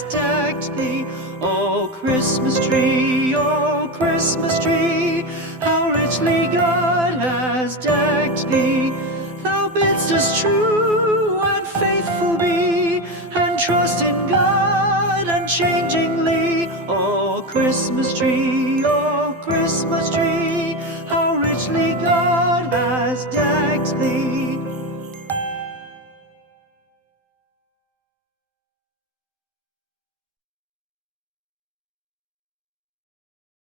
has decked thee. O Christmas tree, how richly God has decked thee. Thou bidst us true and faithful be, and trust in God unchangingly. O Christmas tree, how richly God has decked thee.